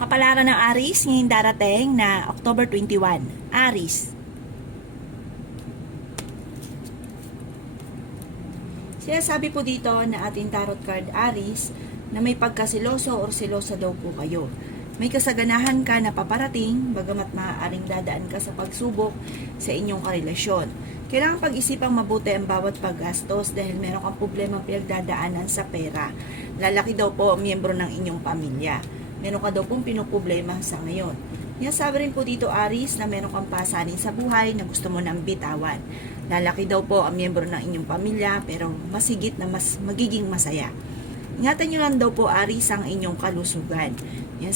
Kapalaran ng Aries ngayong darating na October 21. Aries. Sinasabi po dito na ating tarot card Aries na may pagkasiloso or silosa daw po kayo. May kasaganahan ka na paparating, bagamat maaaring dadaan ka sa pagsubok sa inyong karelasyon. Kailangan pag-isipang mabuti ang bawat paggastos dahil meron kang problema pinagdadaanan sa pera. Lalaki daw po ang miyembro ng inyong pamilya. Meron ka daw pong pinoproblema sa ngayon. Sabi rin po dito Aries na meron kang pasanin sa buhay na gusto mo nang bitawan. Lalaki daw po ang miyembro ng inyong pamilya pero masigit na mas magiging masaya. Ingatan nyo lang daw po Aries ang inyong kalusugan.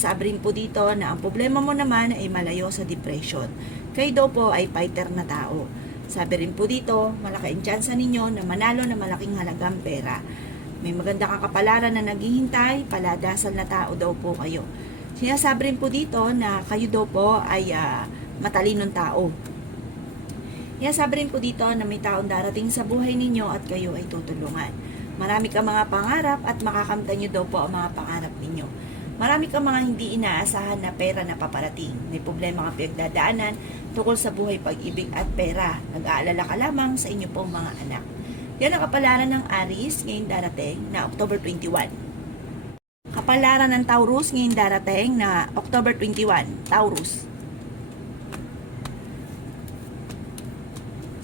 Sabi rin po dito na ang problema mo naman ay malayo sa depression. Kayo daw po ay fighter na tao. Sabi rin po dito, malaki ang tsansa ninyo na manalo na malaking halagang pera. May maganda kang kapalaran na naghihintay, paladasal na tao daw po kayo. Sinasabi rin po dito na kayo daw po ay matalinong tao. Sinasabi rin po dito na may taong darating sa buhay ninyo at kayo ay tutulungan. Marami kang mga pangarap at makakamtan nyo daw po ang mga pangarap ninyo. Marami kang mga hindi inaasahan na pera na paparating. May problema kang pinagdadaanan tungkol sa buhay, pag-ibig at pera. Nag-aalala ka lamang sa inyo pong mga anak. Yan ang kapalaran ng Aries ngayong darating na October 21. Kapalaran ng Taurus ngayong darating na October 21. Taurus.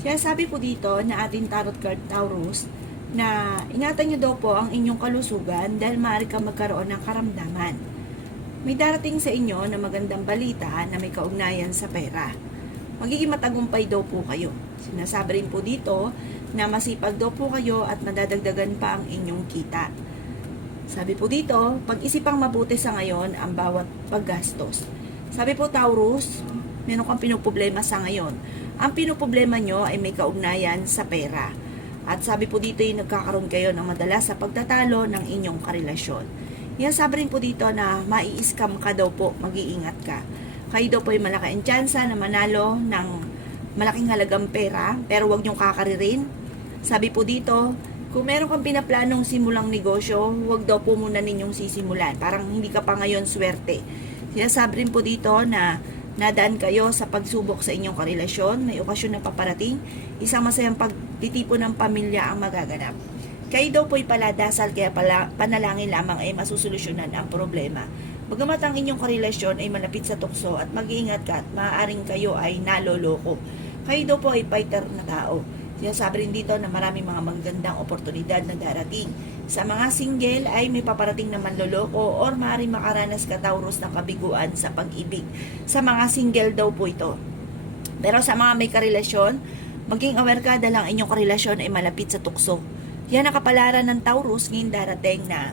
Sinasabi po dito na ating tarot card Taurus na ingatan nyo daw po ang inyong kalusugan dahil maaari kang magkaroon ng karamdaman. May darating sa inyo na magandang balita na may kaugnayan sa pera. Magiging matagumpay daw po kayo. Sinasabi rin po dito na masipag daw po kayo at madadagdagan pa ang inyong kita. Sabi po dito, pag-isipang mabuti sa ngayon ang bawat paggastos. Sabi po Taurus, meron kang pinoproblema sa ngayon. Ang pinoproblema nyo ay may kaugnayan sa pera. At sabi po dito ay nagkakaroon kayo ng madalas sa pagtatalo ng inyong karelasyon. Sabi rin po dito na mai-scam ka daw po, mag-iingat ka. Kayo daw po ay malaki ang tsansa na manalo ng malaking halagang pera, pero huwag nyong kakaririn. Sabi po dito, kung meron kang pinaplanong simulang negosyo, huwag daw po muna ninyong sisimulan. Parang hindi ka pa ngayon swerte. Sinasabi rin po dito na nadaan kayo sa pagsubok sa inyong karelasyon, may okasyon na paparating, isang masayang pagtitipon ng pamilya ang magaganap. Kayo daw po'y paladasal, kaya panalangin lamang ay masusolusyonan ang problema. Bagamat ang inyong karelasyon ay malapit sa tukso at mag-iingat ka at maaaring kayo ay naloloko. Kayo daw po ay fighter na tao. Sinasabi rin dito na maraming mga magandang oportunidad na darating. Sa mga single ay may paparating na manloloko or maaaring makaranas ka Taurus ng kabiguan sa pag-ibig. Sa mga single daw po ito. Pero sa mga may karelasyon, maging aware ka dahil ang inyong karelasyon ay malapit sa tukso. Yan ang kapalaran ng Taurus ngayong darating na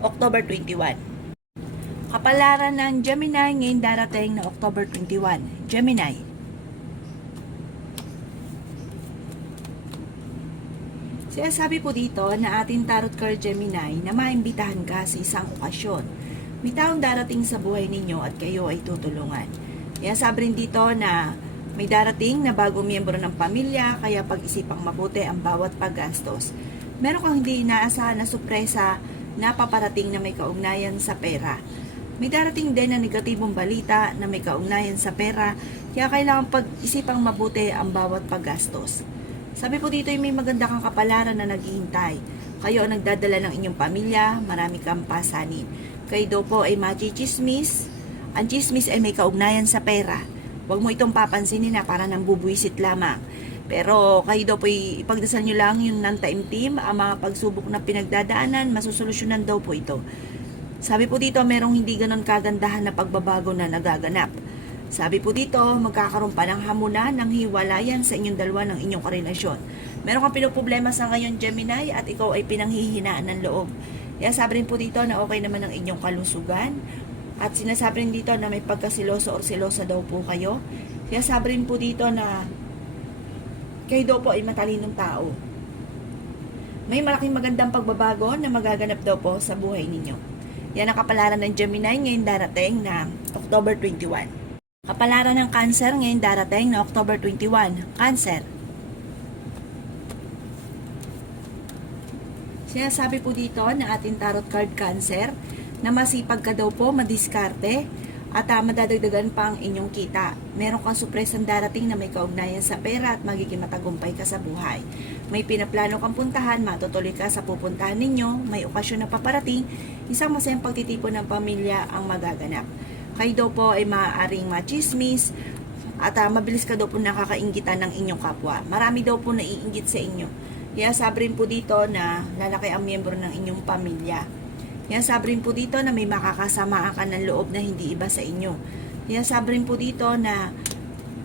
October 21. Kapalaran ng Gemini ngayong darating na October 21. Gemini. Sinasabi po dito na ating tarot card Gemini na maimbitahan ka sa isang okasyon. May taong darating sa buhay ninyo at kayo ay tutulungan. Sabi rin dito na may darating na bagong miyembro ng pamilya, kaya pag-isipang mabuti ang bawat paggastos. Meron kang hindi inaasahan na sorpresa na paparating na may kaugnayan sa pera. May darating din na negatibong balita na may kaugnayan sa pera, kaya kailangan pag-isipang mabuti ang bawat paggastos. Sabi po dito ay may maganda kang kapalaran na naghihintay. Kayo ang nagdadala ng inyong pamilya, marami kang pasanin. Kayo daw po ay machichismis. Ang chismis ay may kaugnayan sa pera. Huwag mo itong papansinin na para nang bubuisit lamang. Pero kayo daw po ipagdasal nyo lang yung nantaimtim, ang mga pagsubok na pinagdadaanan, masusolusyonan daw po ito. Sabi po dito, merong hindi ganon kagandahan na pagbabago na nagaganap. Sabi po dito, magkakaroon pa ng hamunan ng hiwalayan sa inyong dalawa ng inyong karelasyon. Meron kang pinoproblema sa ngayon Gemini at ikaw ay pinanghihinaan ng loob. Sabi rin po dito na okay naman ang inyong kalusugan. At sinasabi rin dito na may pagkasiloso or silosa daw po kayo. Sabi rin po dito na kayo daw po ay matalinong tao. May malaking magandang pagbabago na magaganap daw po sa buhay ninyo. Yan ang kapalaran ng Gemini ngayong darating na October 21. Kapalaran ng Cancer ngayong darating na October 21. Cancer. Sinasabi po dito na ating tarot card Cancer na masipag ka daw po, madiskarte, at madadagdagan pa ang inyong kita. Meron kang surpresang darating na may kaugnayan sa pera at magiging matagumpay ka sa buhay. May pinaplano kang puntahan, matutuloy ka sa pupuntahan ninyo, may okasyon na paparating, isang masayang pagtitipon ng pamilya ang magaganap. Kayo daw po ay maaaring machismis at mabilis ka daw po nakakainggitan ng inyong kapwa. Marami daw po naiinggit sa inyo. Kaya sabi rin po dito na lalaki ang miyembro ng inyong pamilya. Kaya sabi rin po dito na may makakasama ka ng loob na hindi iba sa inyo. Kaya sabi rin po dito na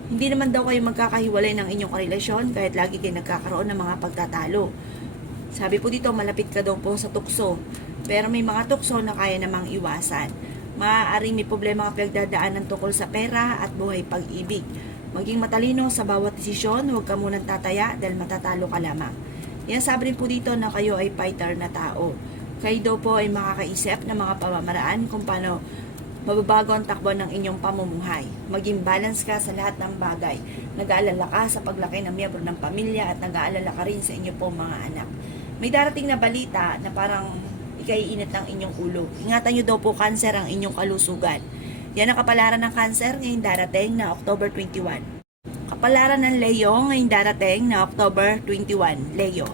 hindi naman daw kayo magkakahiwalay ng inyong karelasyon kahit lagi kayo nagkakaroon ng mga pagtatalo. Sabi po dito malapit ka daw po sa tukso. Pero may mga tukso na kaya namang iwasan. Maaaring may problema ka pinagdadaanan tungkol sa pera at buhay pag-ibig. Maging matalino sa bawat desisyon, huwag ka munang tataya dahil matatalo ka lamang. Kaya sabi rin po dito na kayo ay fighter na tao. Kayo daw po ay makakaisip ng mga pamamaraan kung paano mababago ang takbo ng inyong pamumuhay. Maging balance ka sa lahat ng bagay. Nag-aalala ka sa paglaki ng miyembro ng pamilya at nag-aalala ka rin sa inyo pong mga anak. May darating na balita na parang ikaiinit ng inyong ulo. Ingatan nyo daw po cancer ang inyong kalusugan. Yan ang kapalaran ng cancer ngayong darating na October 21. Kapalaran ng Leo ngayong darating na October 21. Leo.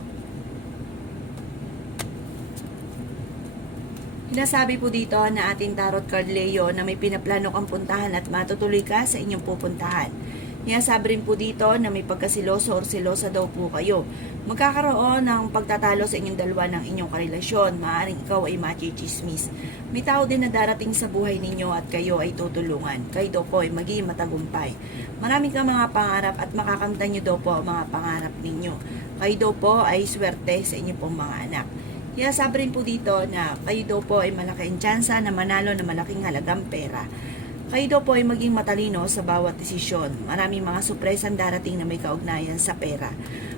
Sinasabi po dito na ating tarot card Leo na may pinaplano kang puntahan at matutuloy ka sa inyong pupuntahan. Sinasabi rin po dito na may pagkasiloso or silosa daw po kayo. Magkakaroon ng pagtatalo sa inyong dalawa ng inyong karelasyon. Maaaring ikaw ay machismis. May tao din na darating sa buhay ninyo at kayo ay tutulungan. Kayo daw po ay magiging matagumpay. Marami kang mga pangarap at makakamtan nyo daw po ang mga pangarap ninyo. Kayo daw po ay swerte sa inyong pong mga anak. Kaya sabi rin po dito na kayo daw po ay malaking tsansa na manalo na malaking halagang pera. Kayo daw po ay maging matalino sa bawat desisyon. Maraming mga surpresang darating na may kaugnayan sa pera.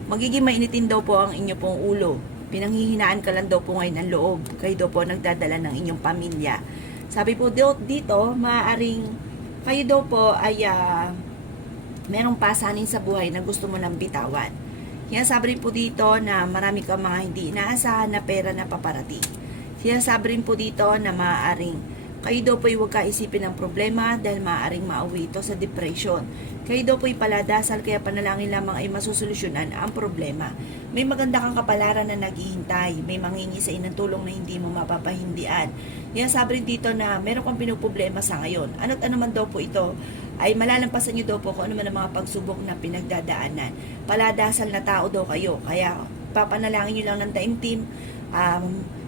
Magiging mainitin daw po ang inyo pong ulo. Pinanghihinaan ka lang daw po ngayon ng loob. Kayo daw po nagdadala ng inyong pamilya. Sabi po dito, maaaring kayo daw po ay merong pasanin sa buhay na gusto mo nang bitawan. Kaya sabi rin po dito na marami kang mga hindi inaasahan na pera na paparating. Kaya sabi rin po dito na maaaring kayo daw po ay huwag kaisipin ng problema dahil maaaring mauwi ito sa depression. Kayo daw po ay paladasal kaya panalangin lamang ay masusolusyonan ang problema. May maganda kang kapalaran na naghihintay. May manghingi sa ng tulong na hindi mo mapapahindian. Kaya sabi rin dito na meron kang pinuproblema sa ngayon. Ano't ano man daw po ito ay malalampasan nyo daw po kung ano man ang mga pagsubok na pinagdadaanan. Paladasal na tao daw kayo. Kaya papanalangin nyo lang ng taimtim.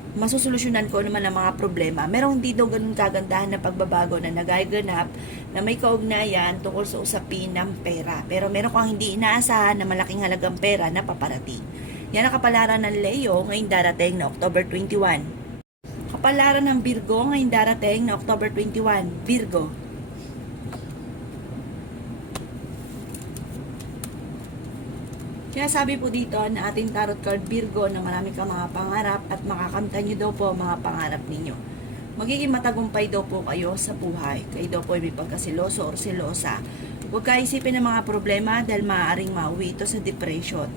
Masusolusyonan ko naman ang mga problema. Merong hindi daw ganun kagandahan na pagbabago na nagaganap na may kaugnayan tungkol sa usapin ng pera. Pero meron kang hindi inaasahan na malaking halagang pera na paparating. Yan ang kapalaran ng Leo ngayong darating na October 21. Kapalaran ng Virgo ngayong darating na October 21. Virgo. Kaya sabi po dito na ating tarot card Virgo na marami kang mga pangarap at makakamtan nyo daw po ang mga pangarap ninyo. Magiging matagumpay daw po kayo sa buhay. Kayo daw po ay may pagkasiloso or silosa. Huwag kaisipin ng mga problema dahil maaaring mauwi ito sa depression.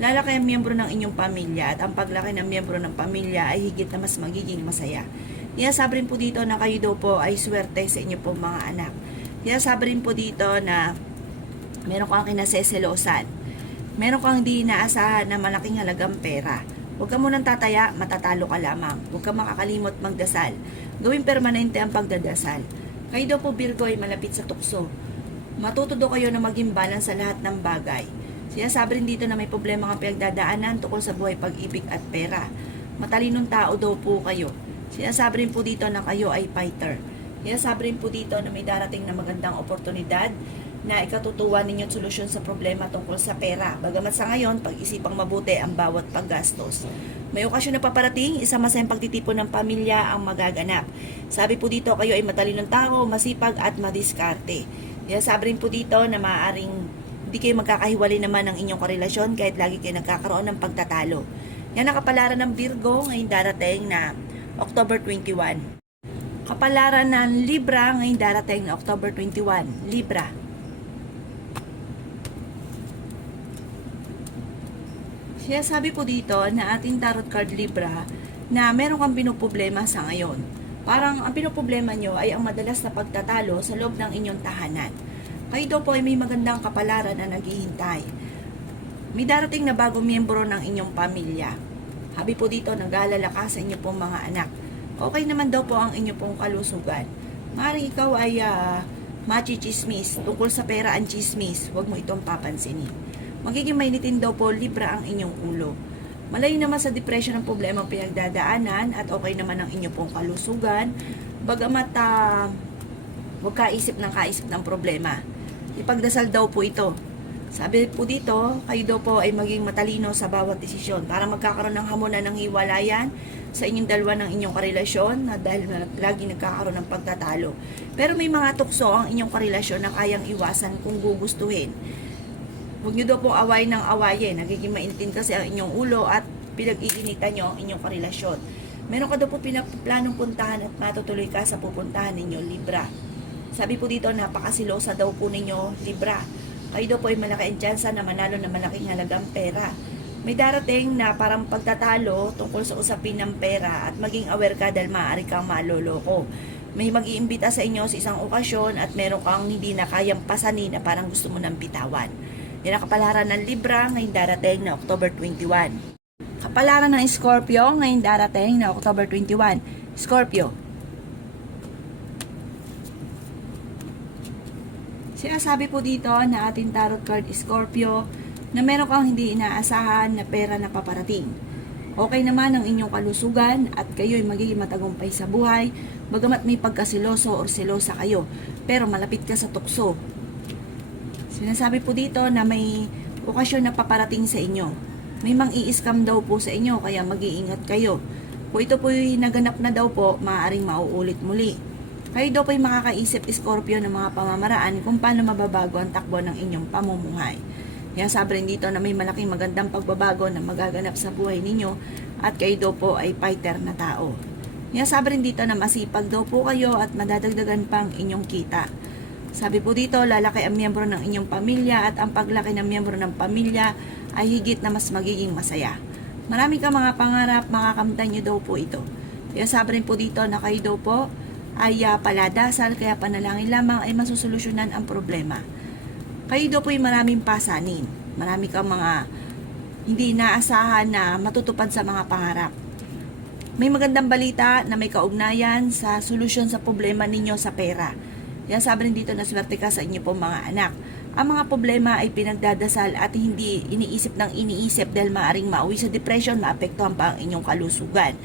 Lalaki ang miyembro ng inyong pamilya at ang paglaki ng miyembro ng pamilya ay higit na mas magiging masaya. Kaya sabi rin po dito na kayo daw po ay swerte sa inyo po mga anak. Kaya sabi rin po dito na meron kang kinaseselosan. Meron kang hindi inaasahan na malaking halagang pera. Huwag ka munang tataya, matatalo ka lamang. Huwag ka makakalimot magdasal. Gawing permanente ang pagdadasal. Kayo daw po Virgo ay malapit sa tukso. Matuto daw kayo na maging balance sa lahat ng bagay. Sinasabi rin dito na may problema kang pinagdadaanan tungkol sa buhay pag-ibig at pera. Matalinong tao daw po kayo. Sinasabi rin po dito na kayo ay fighter. Sinasabi rin po dito na may darating na magandang oportunidad na ikatutuwa ninyong solusyon sa problema tungkol sa pera. Bagamat sa ngayon, pag-isipang mabuti ang bawat paggastos. May okasyon na paparating, isang masayang pagtitipon ng pamilya ang magaganap. Sabi po dito, kayo ay matalinong tao, masipag at madiskarte. Sabi rin po dito na maaaring hindi kayo magkakahiwalay naman ng inyong karelasyon kahit lagi kayo nagkakaroon ng pagtatalo. Yan ang kapalaran ng Virgo ngayong darating na October 21. Kapalaran ng Libra ngayong darating na October 21. Libra. Sabi po dito na ating tarot card Libra na meron kang pinuproblema sa ngayon. Parang ang pinoproblema nyo ay ang madalas na pagtatalo sa loob ng inyong tahanan. Kayo daw po ay may magandang kapalaran na naghihintay. May darating na bagong miyembro ng inyong pamilya. Habi po dito, nag-aalala ka sa inyo pong mga anak. Okay naman daw po ang inyo pong kalusugan. Maaaring ikaw ay machichismis, tungkol sa pera ang chismis, huwag mo itong papansinin. Magiging mainitin daw po, Libra, ang inyong ulo. Malayo naman sa depression ang problema ang pinagdadaanan at okay naman ang inyong pong kalusugan. Bagamat huwag kaisip ng problema. Ipagdasal daw po ito. Sabi po dito, kayo daw po ay maging matalino sa bawat desisyon para magkakaroon ng hamunan ng hiwalayan sa inyong dalawa ng inyong karelasyon na dahil lagi nagkakaroon ng pagtatalo. Pero may mga tukso ang inyong karelasyon na kayang iwasan kung gugustuhin. Huwag nyo daw pong away ng awayin. Nagiging maintin kasi ang inyong ulo at pinag-iinitan nyo ang inyong karelasyon. Meron ka daw po pinaplanong puntahan at matutuloy ka sa pupuntahan ninyo, Libra. Sabi po dito, napakasilosa daw po ninyo, Libra. Kayo daw po ay malaki ang tsansa na manalo na malaking halagang pera. May darating na parang pagtatalo tungkol sa usapin ng pera at maging aware ka dahil maaari kang maloloko. May mag-iimbita sa inyo sa isang okasyon at meron kang hindi na kayang pasanin na parang gusto mo nang bitawan. Yan ang kapalaran ng Libra ngayong darating na October 21. Kapalaran ng Scorpio ngayong darating na October 21. Scorpio. Sinasabi po dito na ating tarot card Scorpio na meron kang hindi inaasahan na pera na paparating. Okay naman ang inyong kalusugan at kayo ay magiging matagumpay sa buhay bagamat may pagkasiloso o selosa kayo pero malapit ka sa tukso. Sinasabi po dito na may okasyon na paparating sa inyo. May mang-i-scam daw po sa inyo kaya mag-iingat kayo. Kung ito po yung naganap na daw po, maaaring mauulit muli. Kayo daw po ay makakaisip, Scorpio, ng mga pamamaraan kung paano mababago ang takbo ng inyong pamumuhay. Kaya sabi rin dito na may malaking magandang pagbabago na magaganap sa buhay ninyo at kayo daw po ay fighter na tao. Kaya sabi rin dito na masipag daw po kayo at madadagdagan pang inyong kita. Sabi po dito, lalaki ang miyembro ng inyong pamilya at ang paglaki ng miyembro ng pamilya ay higit na mas magiging masaya. Marami ka mga pangarap, makakamtan nyo daw po ito. Kaya sabi rin po dito na kayo daw po ay paladasal, kaya panalangin lamang ay masusolusyonan ang problema. Kayo daw po ay maraming pasanin. Marami kang mga hindi inaasahan na matutupad sa mga pangarap. May magandang balita na may kaugnayan sa solusyon sa problema ninyo sa pera. Kaya sabi rin dito na swerte ka sa inyo po mga anak. Ang mga problema ay pinagdadasal at hindi iniisip dahil maaring mauwi sa depression, maapektuhan pa ang inyong kalusugan.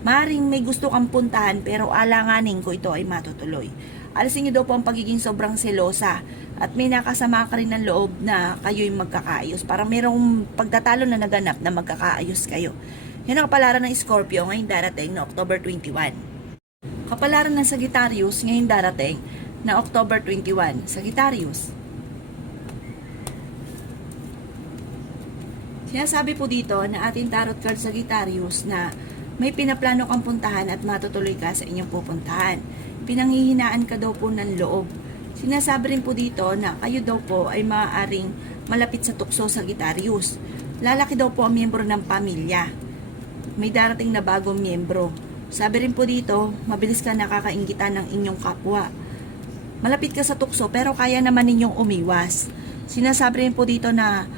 Maaring may gusto kang puntahan pero alanganin ko ito ay matutuloy. Alisin niyo daw po ang pagiging sobrang selosa at may nakasama ka rin ng loob na kayo'y magkakaayos. Parang mayroong pagtatalo na naganap na magkakaayos kayo. Yan ang kapalaran ng Scorpio ngayong darating na October 21. Kapalaran ng Sagittarius ngayong darating na October 21. Sagittarius. Sinasabi po dito na ating tarot card Sagittarius na may pinaplano kang puntahan at matutuloy ka sa inyong pupuntahan. Pinanghihinaan ka daw po ng loob. Sinasabi rin po dito na kayo daw po ay maaaring malapit sa tukso Sagittarius. Lalaki daw po ang miyembro ng pamilya. May darating na bagong miyembro. Sabi rin po dito, mabilis ka nakakainggitan ng inyong kapwa. Malapit ka sa tukso pero kaya naman ninyong umiwas. Sinasabi rin po dito na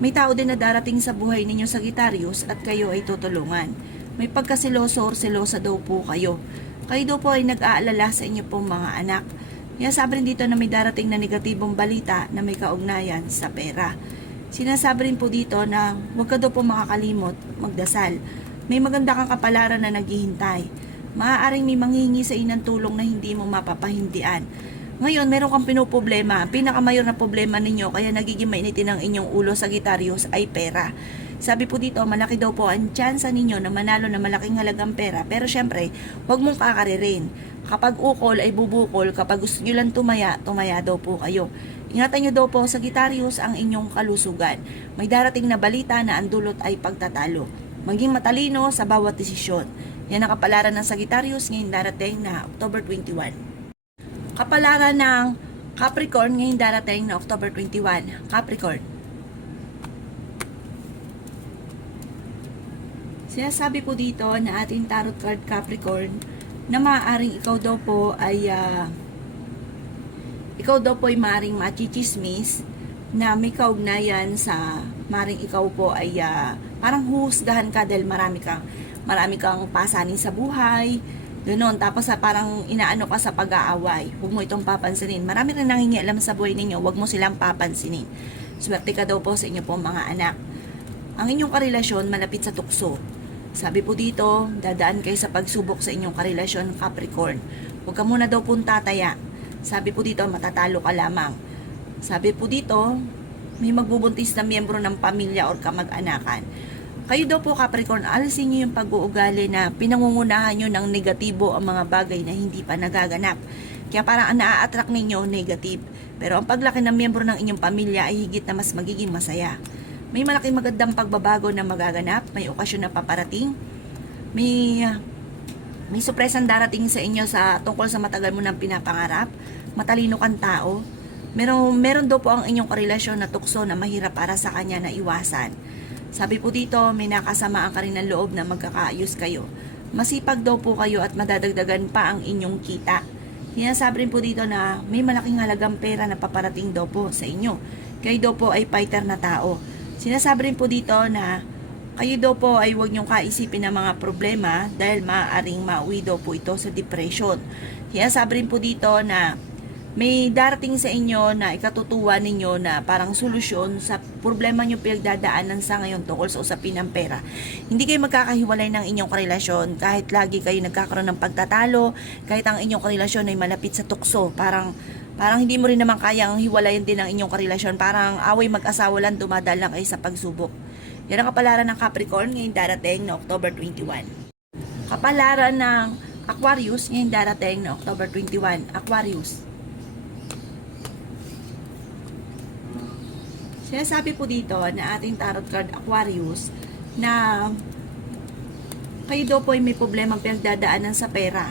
may tao din na darating sa buhay ninyo Sagittarius at kayo ay tutulungan. May pagkasiloso or selosa daw po kayo. Kayo daw po ay nag-aalala sa inyo pong mga anak. Kaya sabi rin dito na may darating na negatibong balita na may kaugnayan sa pera. Sinasabi rin po dito na huwag ka daw po makakalimot, magdasal. May maganda kang kapalaran na naghihintay. Maaaring may manghingi sa inang tulong na hindi mo mapapahindian. Ngayon, meron kang pinoproblema. Ang pinakamayor na problema ninyo, kaya nagiging mainitin ang inyong ulo Sagittarius ay pera. Sabi po dito, malaki daw po ang tsansa ninyo na manalo na malaking halagang pera. Pero syempre, huwag mong kakaririn. Kapag ukol ay bubukol, kapag gusto nyo lang tumaya, tumaya daw po kayo. Ingatan nyo daw po Sagittarius ang inyong kalusugan. May darating na balita na ang dulot ay pagtatalo. Maging matalino sa bawat desisyon. Yan ang kapalaran ng Sagittarius ngayong darating na October 21. Kapalaran ng Capricorn ngayong darating na October 21. Capricorn. Sinasabi po dito na ating tarot card Capricorn na maaaring ikaw daw po ay maaaring machichismis na may kaugnayan sa maaaring ikaw po ay parang huhusgahan ka dahil marami kang pasanin sa buhay, ganoon. Tapos parang inaano ka sa pag-aaway, huwag mo itong papansinin. Marami rin nangingialam sa buhay ninyo, huwag mo silang papansinin. Swerte ka daw po sa inyo pong mga anak. Ang inyong karelasyon malapit sa tukso. Sabi po dito, dadaan kayo sa pagsubok sa inyong karelasyon, Capricorn. Huwag ka muna daw pong tataya. Sabi po dito, matatalo ka lamang. Sabi po dito, may magbubuntis na miyembro ng pamilya or kamag-anakan. Kayo daw po, Capricorn, alisin nyo yung pag-uugali na pinangungunahan nyo ng negatibo ang mga bagay na hindi pa nagaganap. Kaya parang naa-attract ninyo negative. Pero ang paglaki ng miyembro ng inyong pamilya ay higit na mas magiging masaya. May malaking magandang pagbabago na magaganap, may okasyon na paparating, may surpresang darating sa inyo tungkol sa matagal mo nang pinapangarap, matalino kang tao, meron daw po ang inyong karelasyon na tukso na mahirap para sa kanya na iwasan. Sabi po dito, may nakasamaan ka rin ng loob na magkakaayos kayo. Masipag daw po kayo at madadagdagan pa ang inyong kita. Sinasabi rin po dito na may malaking halagang pera na paparating daw po sa inyo. Kayo daw po ay fighter na tao. Sinasabi rin po dito na kayo daw po ay huwag niyong kaisipin ng mga problema dahil maaaring mauwi daw po ito sa depression. Sinasabi rin po dito na may darating sa inyo na ikatutuwa ninyo na parang solusyon sa problema nyo pinagdadaanan sa ngayon tungkol sa usapin ng pera. Hindi kayo magkakahiwalay ng inyong karelasyon kahit lagi kayo nagkakaroon ng pagtatalo, kahit ang inyong karelasyon ay malapit sa tukso. Parang hindi mo rin naman kayang hiwalayan din ang inyong karelasyon. Parang away mag-asawa lang, dumadaan lang kayo sa pagsubok. Yan ang kapalaran ng Capricorn ngayong darating na October 21. Kapalaran ng Aquarius ngayong darating na October 21. Aquarius. Sinasabi po dito na ating tarot card Aquarius na kayo daw po ay may problemang pinagdadaanan sa pera.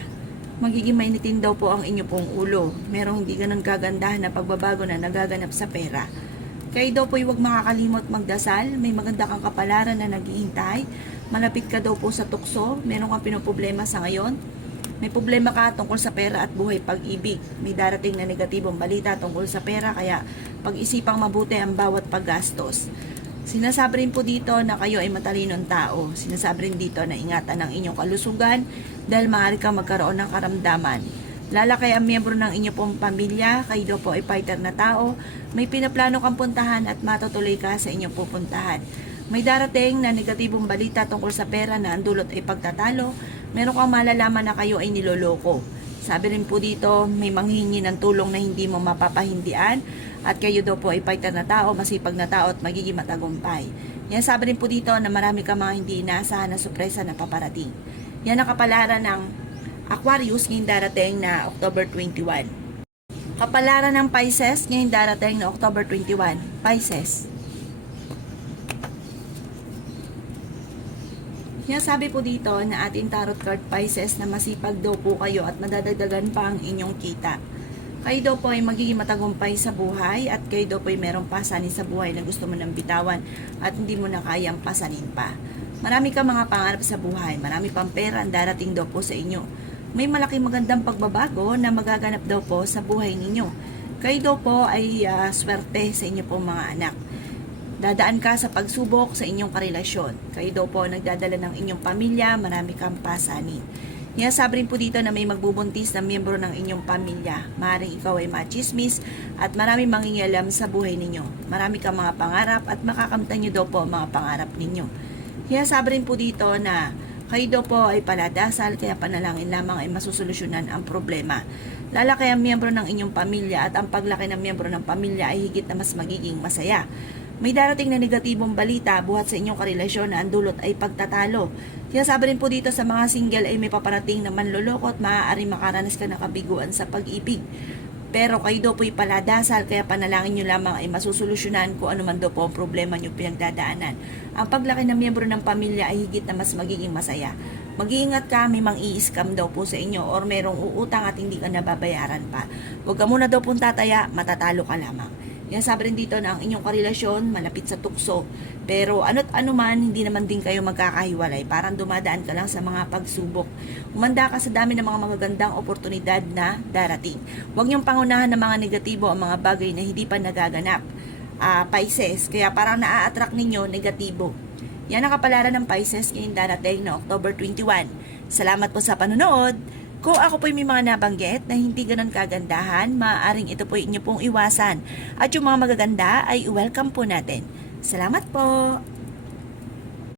Magiging mainitin daw po ang inyo pong ulo. Merong hindi ganun kagandahan na pagbabago na nagaganap sa pera. Kayo daw po ay huwag makakalimot magdasal. May maganda kang kapalaran na naghihintay. Malapit ka daw po sa tukso. Meron kang pinoproblema sa ngayon. May problema ka tungkol sa pera at buhay pag-ibig. May darating na negatibong balita tungkol sa pera, kaya pag-isipang mabuti ang bawat paggastos. Sinasabi rin po dito na kayo ay matalinong tao. Sinasabi rin dito na ingatan ang inyong kalusugan dahil maaari kang magkaroon ng karamdaman. Lalaki ang miyembro ng inyong pong pamilya, kayo daw po ay fighter na tao, may pinaplano kang puntahan at matutuloy ka sa inyong pupuntahan. May darating na negatibong balita tungkol sa pera na ang dulot ay pagtatalo, meron kang malalaman na kayo ay niloloko. Sabi rin po dito, may manghingi ng tulong na hindi mo mapapahindian at kayo daw po ay fighter na tao, masipag na tao at magiging matagumpay. Yan, sabi rin po dito na marami ka mga hindi inaasahan na sorpresa na paparating. Yan ang kapalaran ng Aquarius ngayong darating na October 21. Kapalaran ng Pisces ngayong darating na October 21. Pisces. Sabi po dito na ating tarot card Pisces na masipag daw po kayo at madadagdagan pa ang inyong kita. Kayo daw po ay magiging matagumpay sa buhay at kayo daw po ay merong pasanin sa buhay na gusto mo nang bitawan at hindi mo na kayang pasanin pa. Marami kang mga pangarap sa buhay, marami pang pera ang darating daw po sa inyo. May malaking magandang pagbabago na magaganap daw po sa buhay ninyo. Kayo daw po ay swerte sa inyo pong mga anak. Dadaan ka sa pagsubok sa inyong karelasyon. Kayo daw po nagdadala ng inyong pamilya, marami kang pasanin. Sabi rin po dito na may magbubuntis na miyembro ng inyong pamilya. Maaaring ikaw ay machismis at maraming mangingialam sa buhay ninyo. Marami kang mga pangarap at makakamtan nyo daw po ang mga pangarap ninyo. Sabi rin po dito na kayo daw po ay paladasal, kaya panalangin lamang ay masusolusyonan ang problema. Lalaki ang miyembro ng inyong pamilya at ang paglaki ng miyembro ng pamilya ay higit na mas magiging masaya. May darating na negatibong balita buhat sa inyong karelasyon na ang dulot ay pagtatalo. Sabi rin po dito sa mga single ay may paparating na manloloko at maaaring makaranas ka ng kabiguan sa pag-ibig. Pero kayo daw po ay paladasal, kaya panalangin nyo lamang ay masusolusyonan kung ano man daw po ang problema nyo pinagdadaanan. Ang paglaki ng miyembro ng pamilya ay higit na mas magiging masaya. Mag-iingat ka, may mang-i-scam daw po sa inyo or merong uutang at hindi ka nababayaran pa. Huwag ka muna daw pong tataya, matatalo ka lamang. Yan, sabi rin dito na ang inyong karelasyon malapit sa tukso. Pero ano't ano man, hindi naman din kayo magkakahiwalay. Parang dumadaan ka lang sa mga pagsubok. Umanda ka sa dami ng mga magagandang oportunidad na darating. Huwag niyong pangunahan ng mga negatibo ang mga bagay na hindi pa nagaganap. Pisces, kaya parang naa-attract ninyo negatibo. Yan ang kapalaran ng Pisces ngayong darating na October 21. Salamat po sa panonood. Kung ako po'y may mga nabanggit na hindi ganun kagandahan, maaaring ito po'y inyo pong iwasan. At yung mga magaganda ay welcome po natin. Salamat po!